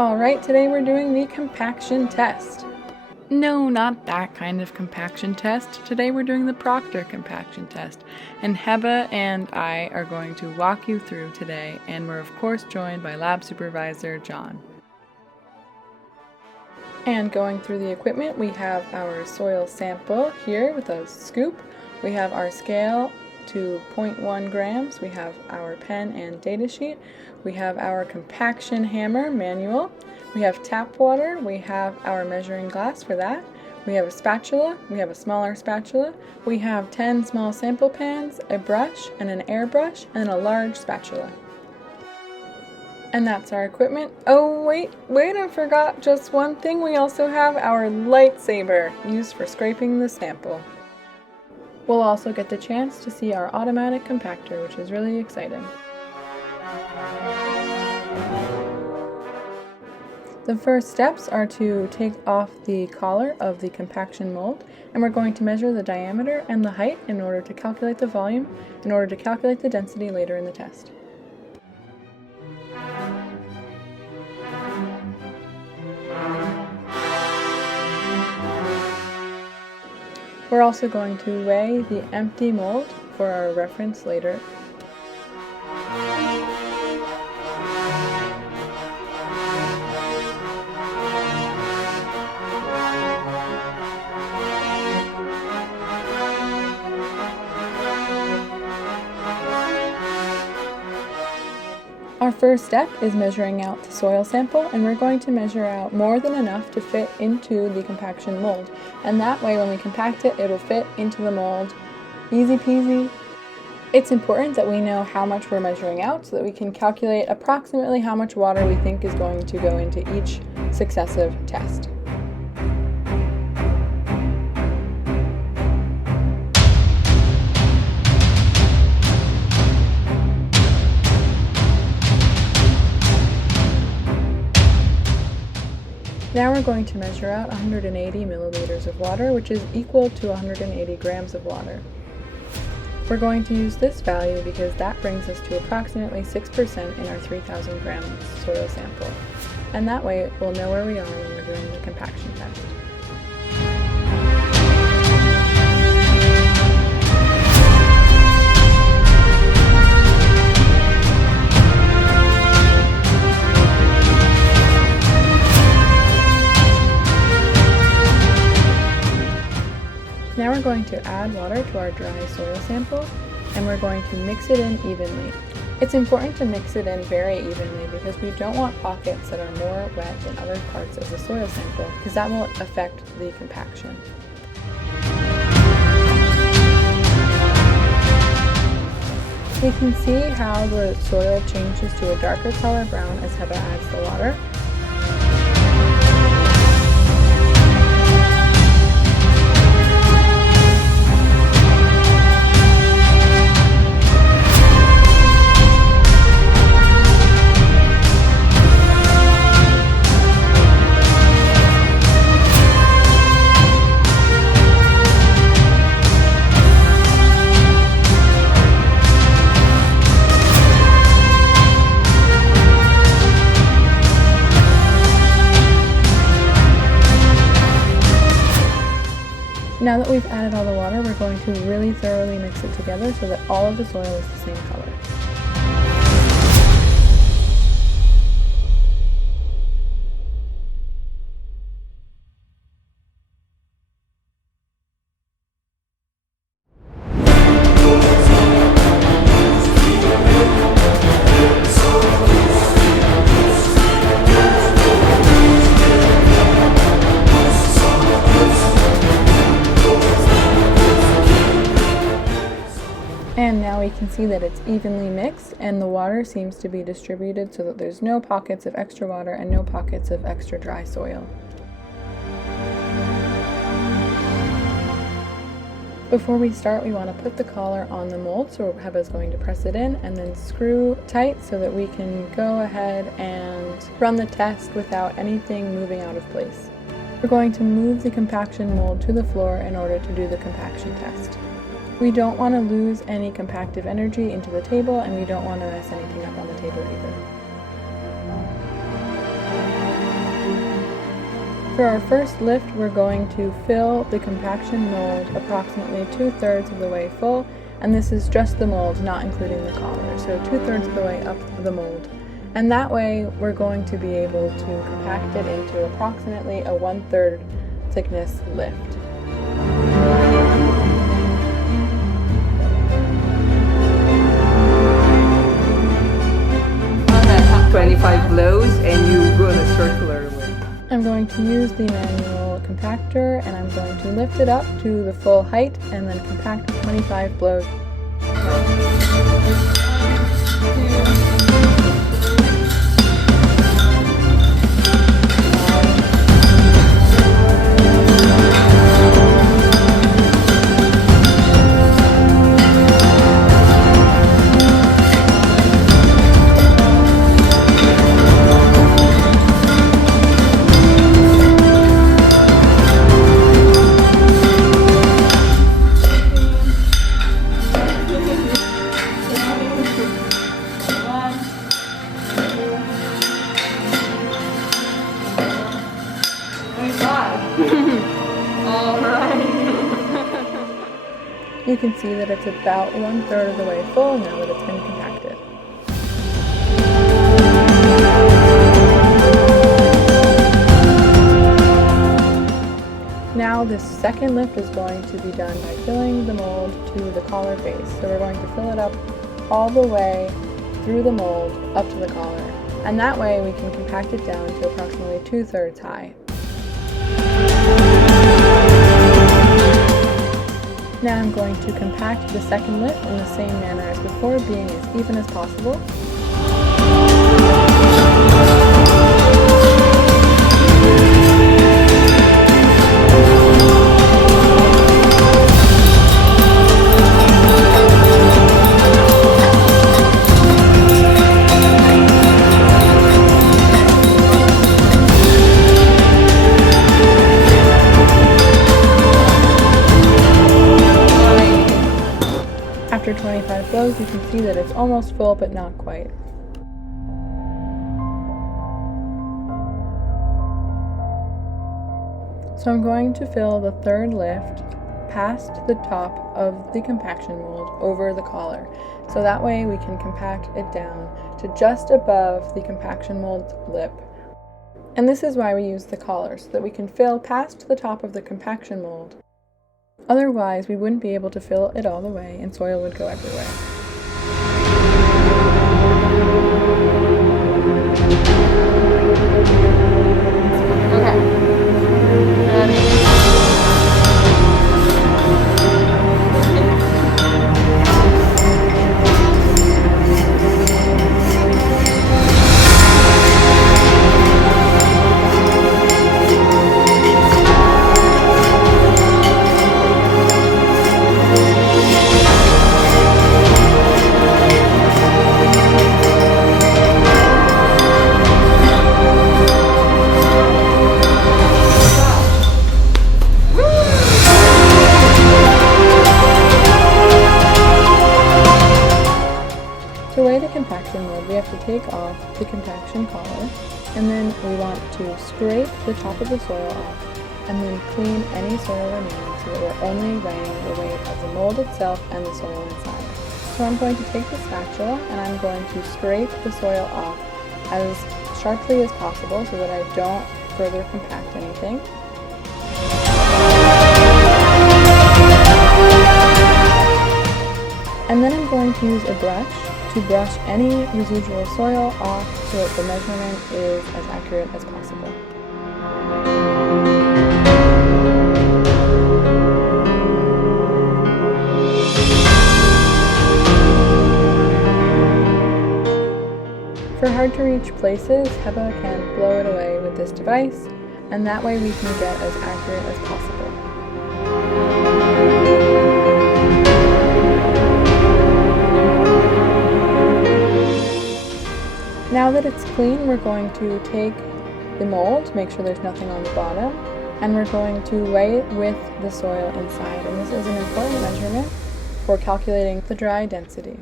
Alright, today we're doing the compaction test. No, not that kind of compaction test. Today we're doing the Proctor compaction test. And Heba and I are going to walk you through today, and we're of course joined by Lab Supervisor John. And going through the equipment, we have our soil sample here with a scoop. We have our scale to 0.1 grams. We have our pen and data sheet. We have our compaction hammer manual. We have tap water. We have our measuring glass for that. We have a spatula. We have a smaller spatula. We have 10 small sample pans, a brush and an airbrush, and a large spatula. And that's our equipment. Oh, wait, I forgot just one thing. We also have our lightsaber used for scraping the sample. We'll also get the chance to see our automatic compactor, which is really exciting. The first steps are to take off the collar of the compaction mold, and we're going to measure the diameter and the height in order to calculate the volume, in order to calculate the density later in the test. We're also going to weigh the empty mold for our reference later. Our first step is measuring out the soil sample, and we're going to measure out more than enough to fit into the compaction mold. And that way when we compact it, it'll fit into the mold. Easy peasy. It's important that we know how much we're measuring out so that we can calculate approximately how much water we think is going to go into each successive test. Now we're going to measure out 180 milliliters of water, which is equal to 180 grams of water. We're going to use this value because that brings us to approximately 6% in our 3,000 gram soil sample. And that way we'll know where we are when we're doing the compaction test. Now we're going to add water to our dry soil sample, and we're going to mix it in evenly. It's important to mix it in very evenly because we don't want pockets that are more wet than other parts of the soil sample, because that will affect the compaction. We can see how the soil changes to a darker color brown as Heba adds the water. Now that we've added all the water, we're going to really thoroughly mix it together so that all of the soil is the same color. And now we can see that it's evenly mixed and the water seems to be distributed so that there's no pockets of extra water and no pockets of extra dry soil. Before we start, we want to put the collar on the mold, so Heba is going to press it in and then screw tight so that we can go ahead and run the test without anything moving out of place. We're going to move the compaction mold to the floor in order to do the compaction test. We don't want to lose any compactive energy into the table, and we don't want to mess anything up on the table either. For our first lift, we're going to fill the compaction mold approximately 2/3 of the way full, and this is just the mold, not including the collar, so 2/3 of the way up the mold. And that way, we're going to be able to compact it into approximately a 1/3 thickness lift. 25 blows and you go in a circular way. I'm going to use the manual compactor and I'm going to lift it up to the full height and then compact 25 blows. You can see that it's about 1/3 of the way full now that it's been compacted. Now this second lift is going to be done by filling the mold to the collar base. So we're going to fill it up all the way through the mold up to the collar. And that way we can compact it down to approximately 2/3 high. Now I'm going to compact the second lift in the same manner as before, being as even as possible. After 25 blows, you can see that it's almost full, but not quite. So I'm going to fill the third lift past the top of the compaction mold over the collar. So that way we can compact it down to just above the compaction mold lip. And this is why we use the collar, so that we can fill past the top of the compaction mold. Otherwise, we wouldn't be able to fill it all the way and soil would go everywhere. To weigh the compaction mold, we have to take off the compaction collar, and then we want to scrape the top of the soil off, and then clean any soil remaining so that we're only weighing the weight of the mold itself and the soil inside. So I'm going to take the spatula and I'm going to scrape the soil off as sharply as possible so that I don't further compact anything. And then I'm going to use a brush to brush any residual soil off so that the measurement is as accurate as possible. For hard to reach places, Heba can blow it away with this device, and that way we can get as accurate as possible. Now that it's clean, we're going to take the mold, make sure there's nothing on the bottom, and we're going to weigh it with the soil inside. And this is an important measurement for calculating the dry density.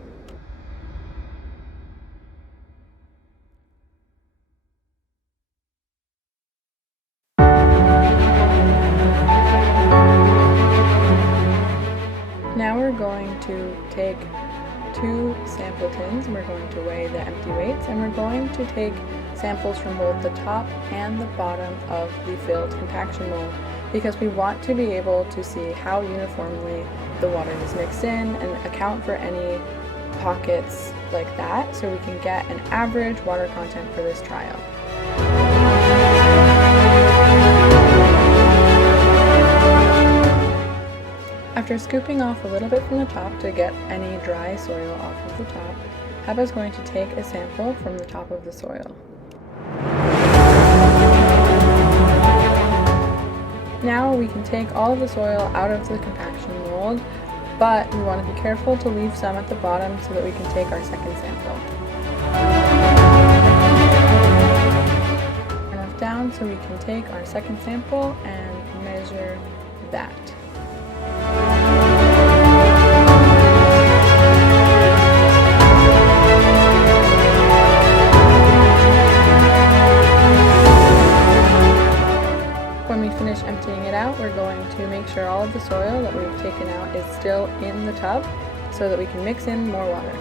to take 2 sample tins and we're going to weigh the empty weights, and we're going to take samples from both the top and the bottom of the filled compaction mold, because we want to be able to see how uniformly the water is mixed in and account for any pockets like that, so we can get an average water content for this trial. After scooping off a little bit from the top to get any dry soil off of the top, Heba's going to take a sample from the top of the soil. Now we can take all of the soil out of the compaction mold, but we want to be careful to leave some at the bottom so that we can take our second sample. Enough down so we can take our second sample and measure that. When we finish emptying it out, we're going to make sure all of the soil that we've taken out is still in the tub so that we can mix in more water.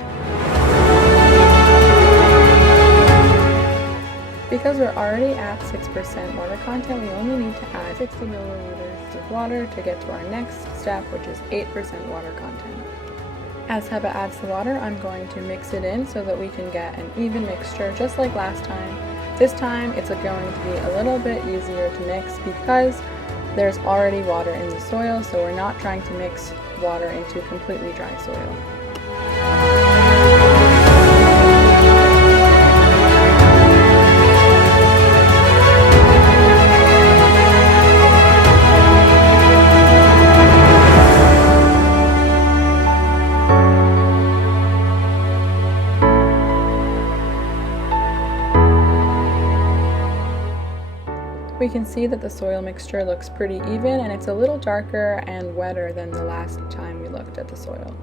Because we're already at 6% water content, we only need to add 60 milliliters of water to get to our next step, which is 8% water content. As Heba adds the water, I'm going to mix it in so that we can get an even mixture, just like last time. This time it's going to be a little bit easier to mix because there's already water in the soil, so we're not trying to mix water into completely dry soil. We can see that the soil mixture looks pretty even, and it's a little darker and wetter than the last time we looked at the soil.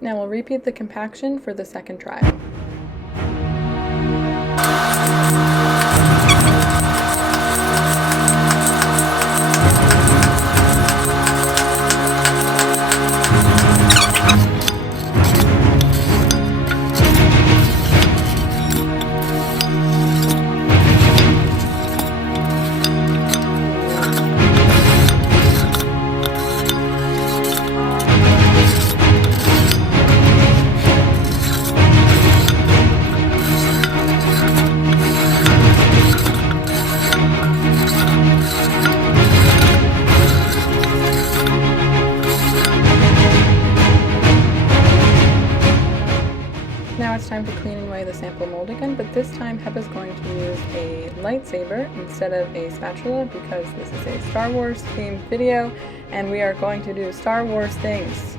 Now we'll repeat the compaction for the second trial. Now it's time to clean and weigh the sample mold again, but this time Heba's going to use a lightsaber instead of a spatula because this is a Star Wars themed video and we are going to do Star Wars things.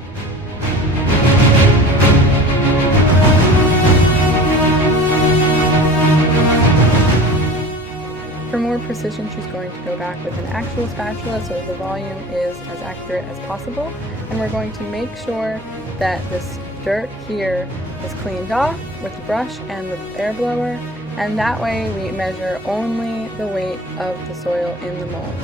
For more precision, she's going to go back with an actual spatula so the volume is as accurate as possible, and we're going to make sure that this dirt here is cleaned off with the brush and the air blower, and that way we measure only the weight of the soil in the mold.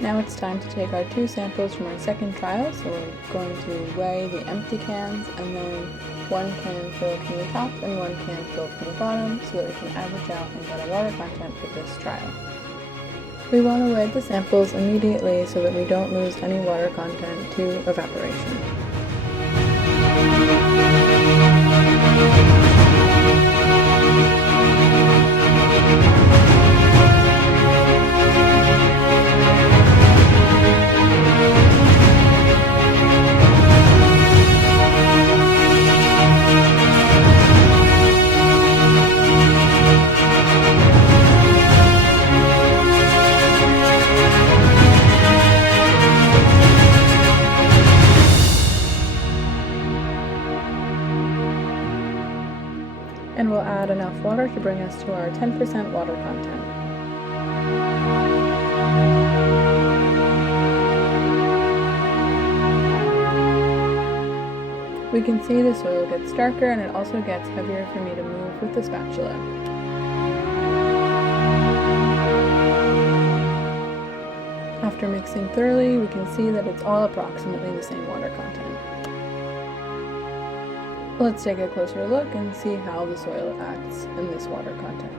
Now it's time to take our 2 samples from our second trial, so we're going to weigh the empty cans and then 1 can filled from the top and 1 can filled from the bottom so that we can average out and get a water content for this trial. We want to weigh the samples immediately so that we don't lose any water content to evaporation. And we'll add enough water to bring us to our 10% water content. We can see the soil gets darker and it also gets heavier for me to move with the spatula. After mixing thoroughly, we can see that it's all approximately the same water content. Let's take a closer look and see how the soil acts in this water content.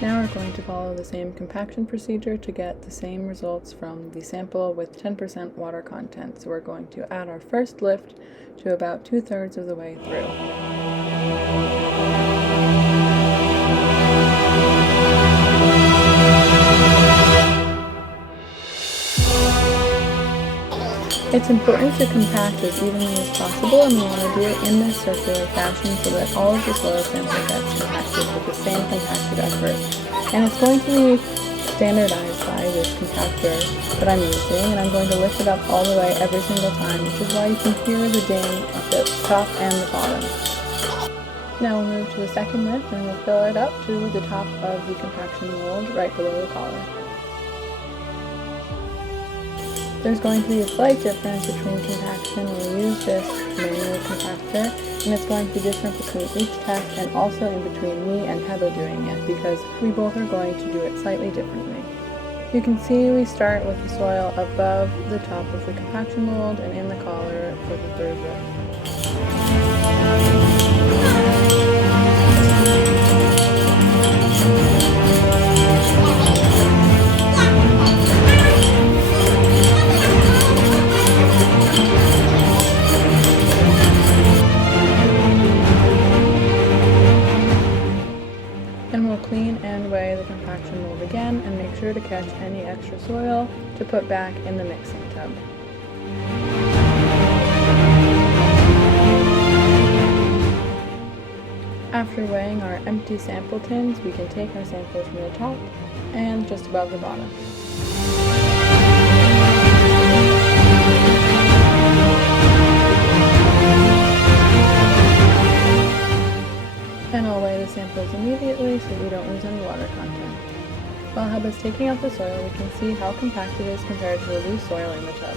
Now we're going to follow the same compaction procedure to get the same results from the sample with 10% water content. So we're going to add our first lift to about 2/3 of the way through. It's important to compact as evenly as possible, and we want to do it in this circular fashion so that all of the soil sample gets compacted with the same compacted effort. And it's going to be standardized by this compactor that I'm using, and I'm going to lift it up all the way every single time, which is why you can hear the ding at the top and the bottom. Now we'll move to the second lift and we'll fill it up to the top of the compaction mold right below the collar. There's going to be a slight difference between compaction when we use this manual compactor, and it's going to be different between each test and also in between me and Heba doing it because we both are going to do it slightly differently. You can see we start with the soil above the top of the compaction mold and in the collar for the third lift. Then we'll clean and weigh the compaction mold again and make sure to catch any extra soil to put back in the mixing tub. After weighing our empty sample tins, we can take our sample from the top and just above the bottom. And I'll weigh the samples immediately so we don't lose any water content. While Heba's taking out the soil, we can see how compact it is compared to the loose soil in the tub.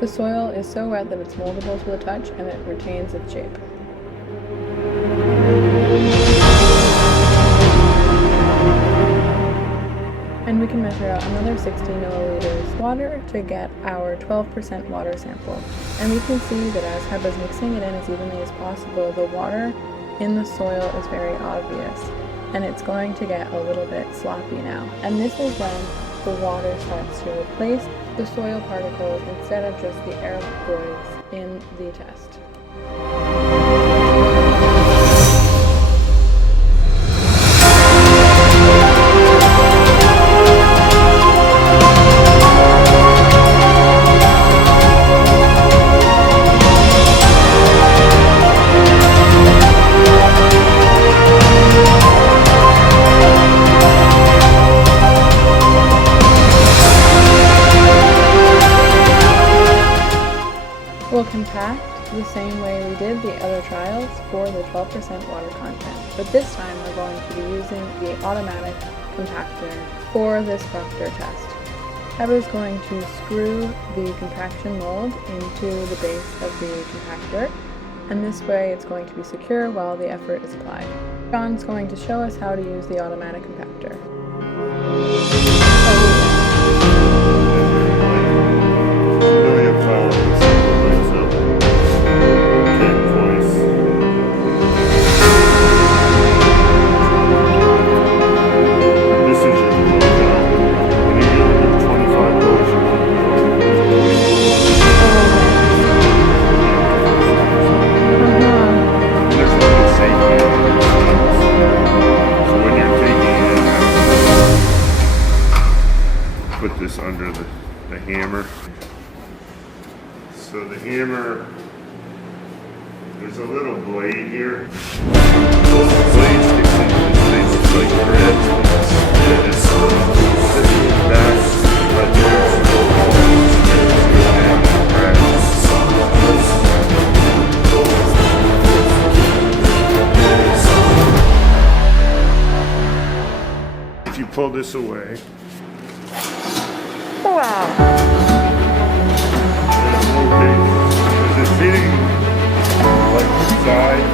The soil is so wet that it's moldable to the touch and it retains its shape. And we can measure out another 60 milliliters water to get our 12% water sample. And we can see that as Heba's mixing it in as evenly as possible, the water in the soil is very obvious. And it's going to get a little bit sloppy now. And this is when the water starts to replace the soil particles instead of just the air voids in the test. We'll compact the same way we did the other trials for the 12% water content, but this time we're going to be using the automatic compactor for this Proctor test. Heba is going to screw the compaction mold into the base of the compactor, and this way it's going to be secure while the effort is applied. John's going to show us how to use the automatic compactor. hammer, there's a little blade here. Those blades sticks into this thing, looks like thread. And it's sitting back, but if you pull this away, Wow. is it fitting like inside?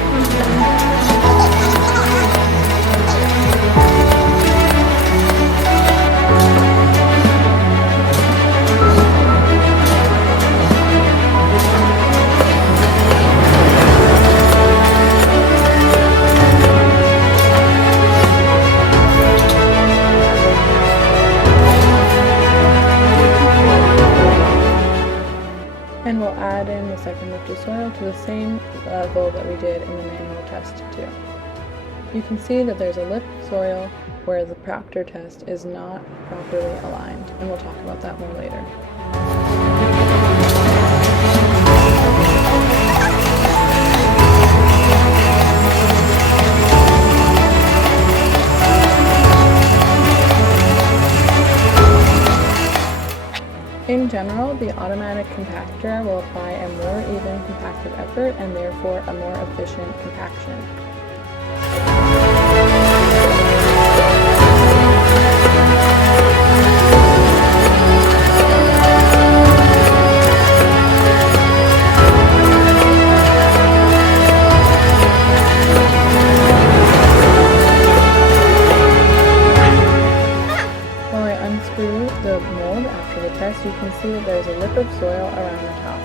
And we'll add in the second lift of soil to the same level that we did in the manual test too. You can see that there's a lip of soil where the Proctor test is not properly aligned, and we'll talk about that more later. In general, the automatic compactor will apply a more even compacted effort and therefore a more efficient compaction. While I unscrew the mold after the test, you can see that there's a lip of soil around the top.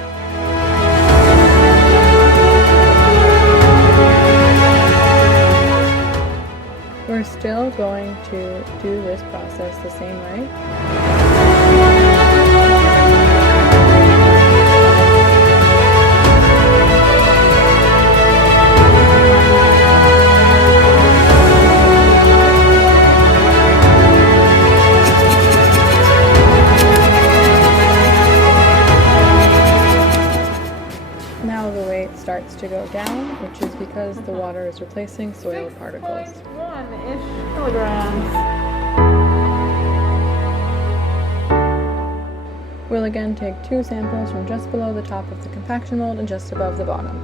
We're still going to do this process the same way. Now the weight starts to go down, which is because the water is replacing soil particles. 6.1-ish kilograms. We'll again take 2 samples from just below the top of the compaction mold and just above the bottom.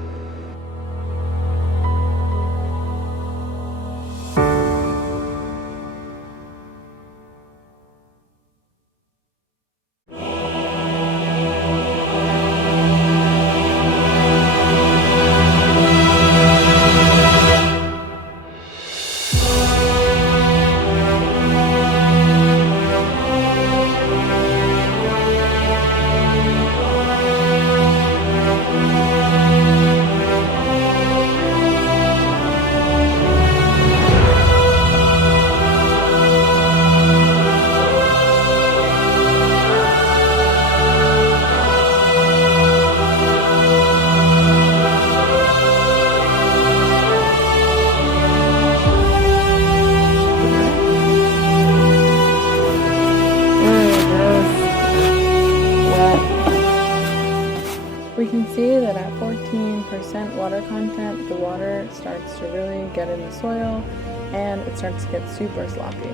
We can see that at 14% water content, the water starts to really get in the soil and it starts to get super sloppy.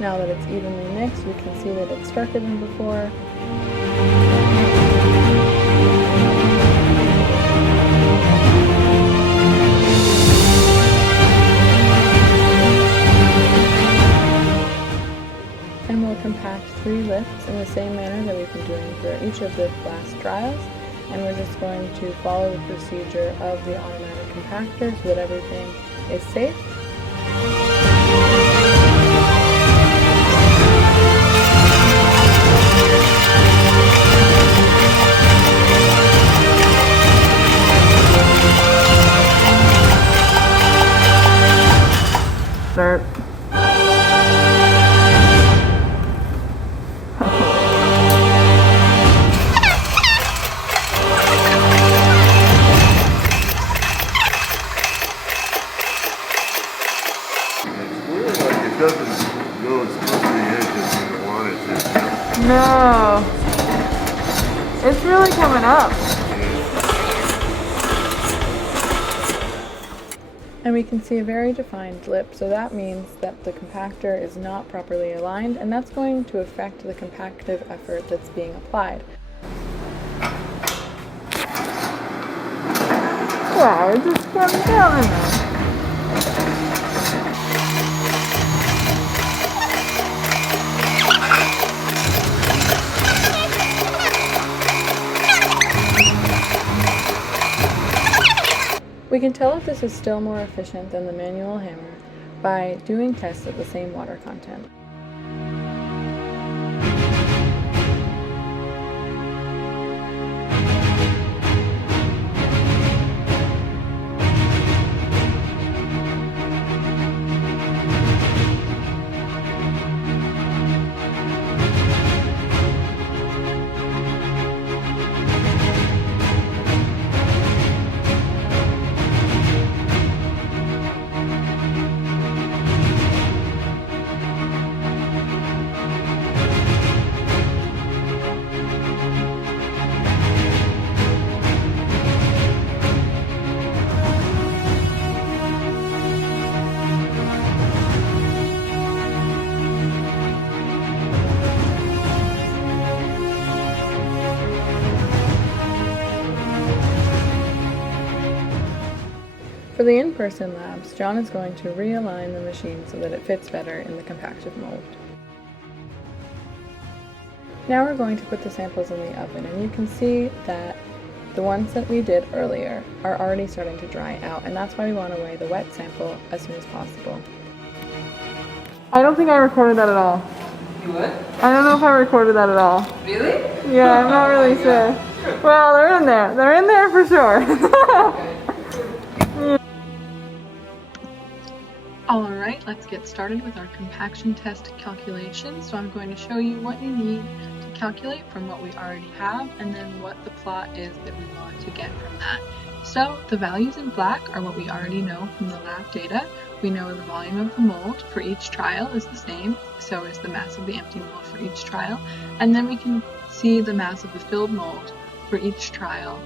Now that it's evenly mixed, we can see that it's darker than before. And we'll compact 3 lifts in the same manner that we've been doing for each of the last trials. And we're just going to follow the procedure of the automatic compactor so that everything is safe. really coming up. And we can see a very defined lip, so that means that the compactor is not properly aligned, and that's going to affect the compactive effort that's being applied. Wow, it just comes down in there. We can tell if this is still more efficient than the manual hammer by doing tests at the same water content. For the in-person labs, John is going to realign the machine so that it fits better in the compactive mold. Now we're going to put the samples in the oven, and you can see that the ones that we did earlier are already starting to dry out, and that's why we want to weigh the wet sample as soon as possible. I don't think I recorded that at all. You would? I don't know if I recorded that at all. Really? Yeah, I'm not really sure. Well, they're in there. They're in there for sure. Alright, let's get started with our compaction test calculation. So I'm going to show you what you need to calculate from what we already have, and then what the plot is that we want to get from that. So the values in black are what we already know from the lab data. We know the volume of the mold for each trial is the same, so is the mass of the empty mold for each trial. And then we can see the mass of the filled mold for each trial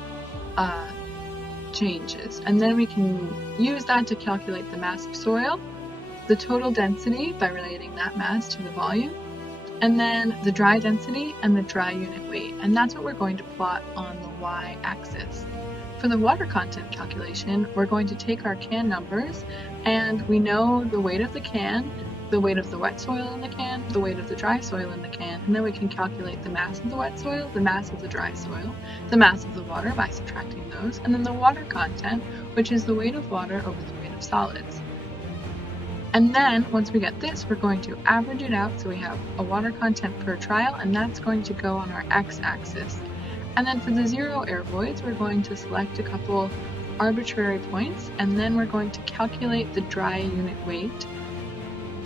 changes. And then we can use that to calculate the mass of soil, the total density by relating that mass to the volume, and then the dry density and the dry unit weight. And that's what we're going to plot on the y-axis. For the water content calculation, we're going to take our can numbers, and we know the weight of the can, the weight of the wet soil in the can, the weight of the dry soil in the can, and then we can calculate the mass of the wet soil, the mass of the dry soil, the mass of the water by subtracting those, and then the water content, which is the weight of water over the weight of solids. And then, once we get this, we're going to average it out, so we have a water content per trial, and that's going to go on our x-axis. And then for the zero air voids, we're going to select a couple arbitrary points, and then we're going to calculate the dry unit weight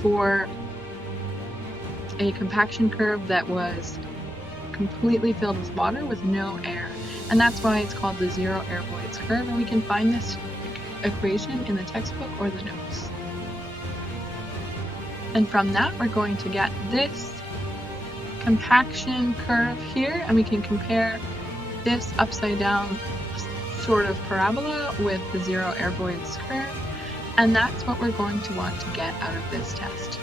for a compaction curve that was completely filled with water with no air. And that's why it's called the zero air voids curve, and we can find this equation in the textbook or the notes. And from that, we're going to get this compaction curve here, and we can compare this upside down sort of parabola with the zero air voids curve, and that's what we're going to want to get out of this test.